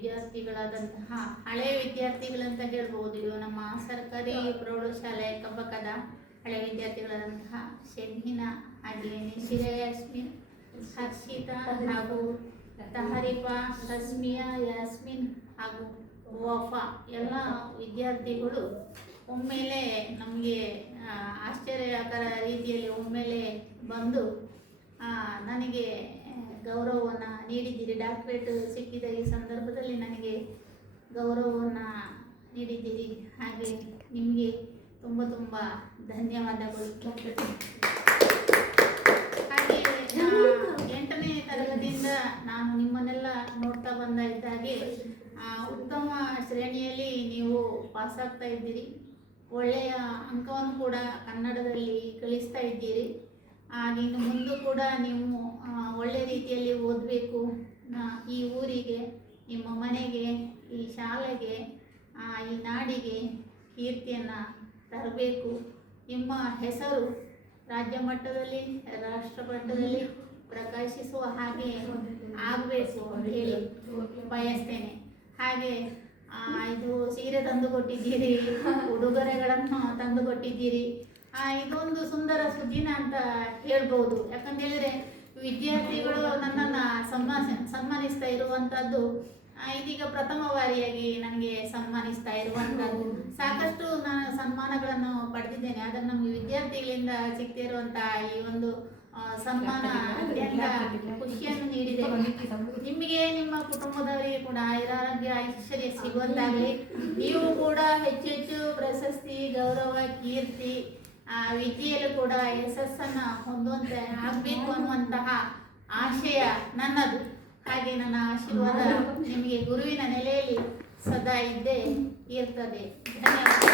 ವಿದ್ಯಾರ್ಥಿಗಳಾದಂತಹ ಹಳೆಯ ವಿದ್ಯಾರ್ಥಿಗಳಂತ ಹೇಳ್ಬೋದು. ಇವು ನಮ್ಮ ಸರ್ಕಾರಿ ಪ್ರೌಢಶಾಲೆ ಕಬ್ಬಕದ ಹಳೆ ವಿದ್ಯಾರ್ಥಿಗಳಾದಂತಹ ಶೆಹೀನಾ, ಹಾಗೆ ನಿಶಿರಾ ಯಾಸ್ಮಿನ್, ಹರ್ಷಿತಾ ಹಾಗೂ ತಹರೀಫಾ, ರಸ್ಮಿಯಾ, ಯಾಸ್ಮಿನ್ ಹಾಗೂ ವಫಾ ಎಲ್ಲ ವಿದ್ಯಾರ್ಥಿಗಳು ಒಮ್ಮೆಲೆ ನಮಗೆ ಆಶ್ಚರ್ಯಕರ ರೀತಿಯಲ್ಲಿ ಒಮ್ಮೆಲೆ ಬಂದು ನನಗೆ ಗೌರವವನ್ನು ನೀಡಿದ್ದೀರಿ. ಡಾಕ್ಟ್ರೇಟ್ ಸಿಕ್ಕಿದ ಈ ಸಂದರ್ಭದಲ್ಲಿ ನನಗೆ ಗೌರವವನ್ನು ನೀಡಿದ್ದೀರಿ. ಹಾಗೆ ನಿಮಗೆ ತುಂಬ ತುಂಬ ಧನ್ಯವಾದಗಳು. ಹಾಗೆ 8ನೇ ತರಗತಿಯಿಂದ ನಾನು ನಿಮ್ಮನ್ನೆಲ್ಲ ನೋಡ್ತಾ ಬಂದ ಇದ್ದಾಗೆ ಉತ್ತಮ ಶ್ರೇಣಿಯಲ್ಲಿ ನೀವು ಪಾಸಾಗ್ತಾ ಇದ್ದೀರಿ. ಒಳ್ಳೆಯ ಅಂಕವನ್ನು ಕೂಡ ಕನ್ನಡದಲ್ಲಿ ಗಳಿಸ್ತಾ ಇದ್ದೀರಿ. ಹಾಗೆ ಇನ್ನು ಮುಂದೆ ಕೂಡ ನೀವು ಒಳ್ಳೆಯ ರೀತಿಯಲ್ಲಿ ಓದಬೇಕು. ಈ ಊರಿಗೆ, ನಿಮ್ಮ ಮನೆಗೆ, ಈ ಶಾಲೆಗೆ, ಈ ನಾಡಿಗೆ ಕೀರ್ತಿಯನ್ನು ತರಬೇಕು. ನಿಮ್ಮ ಹೆಸರು ರಾಜ್ಯ ಮಟ್ಟದಲ್ಲಿ, ರಾಷ್ಟ್ರ ಮಟ್ಟದಲ್ಲಿ ಪ್ರಕಾಶಿಸುವ ಹಾಗೆ ಆಗಬೇಕು ಅಂತ ಹೇಳಿ ಬಯಸ್ತೇನೆ. ಹಾಗೆ ಇದು ಸೀರೆ ತಂದು ಕೊಟ್ಟಿದ್ದೀರಿ, ಉಡುಗೊರೆಗಳನ್ನು ತಂದು ಕೊಟ್ಟಿದ್ದೀರಿ. ಇದೊಂದು ಸುಂದರ ಸುದ್ದಿನ ಅಂತ ಹೇಳ್ಬೋದು. ಯಾಕಂತ ಹೇಳಿದ್ರೆ ವಿದ್ಯಾರ್ಥಿಗಳು ನನ್ನನ್ನು ಸನ್ಮಾನಿಸ್ತಾ ಇರುವಂಥದ್ದು ಇದೀಗ ಪ್ರಥಮ ಬಾರಿಯಾಗಿ ನನಗೆ ಸನ್ಮಾನಿಸ್ತಾ ಇರುವಂಥದ್ದು. ಸಾಕಷ್ಟು ನಾನು ಸನ್ಮಾನಗಳನ್ನು ಪಡೆದಿದ್ದೇನೆ, ಆದರೆ ನಮಗೆ ವಿದ್ಯಾರ್ಥಿಗಳಿಂದ ಸಿಗ್ತಿರುವಂಥ ಈ ಒಂದು ಸನ್ಮಾನ ಅತ್ಯಂತ ಖುಷಿಯನ್ನು ನೀಡಿದೆ. ನಿಮಗೆ, ನಿಮ್ಮ ಕುಟುಂಬದವರಿಗೆ ಕೂಡ ಆಯುರಾರೋಗ್ಯ ಐಶ್ವರ್ಯ ಸಿಗುವಂತಾಗಲಿ. ನೀವು ಕೂಡ ಹೆಚ್ಚೆಚ್ಚು ಪ್ರಶಸ್ತಿ, ಗೌರವ, ಕೀರ್ತಿ, ವಿದ್ಯೆಯಲ್ಲೂ ಕೂಡ ಯಶಸ್ಸನ್ನು ಹೊಂದುವಂತೆ ಆಗಬೇಕು ಅನ್ನುವಂತಹ ಆಶಯ ನನ್ನದು. ಹಾಗೆ ನನ್ನ ಆಶೀರ್ವಾದ ನಿಮಗೆ ಗುರುವಿನ ನೆಲೆಯಲ್ಲಿ ಸದಾ ಇದ್ದೇ ಇರ್ತದೆ. ಧನ್ಯವಾದ.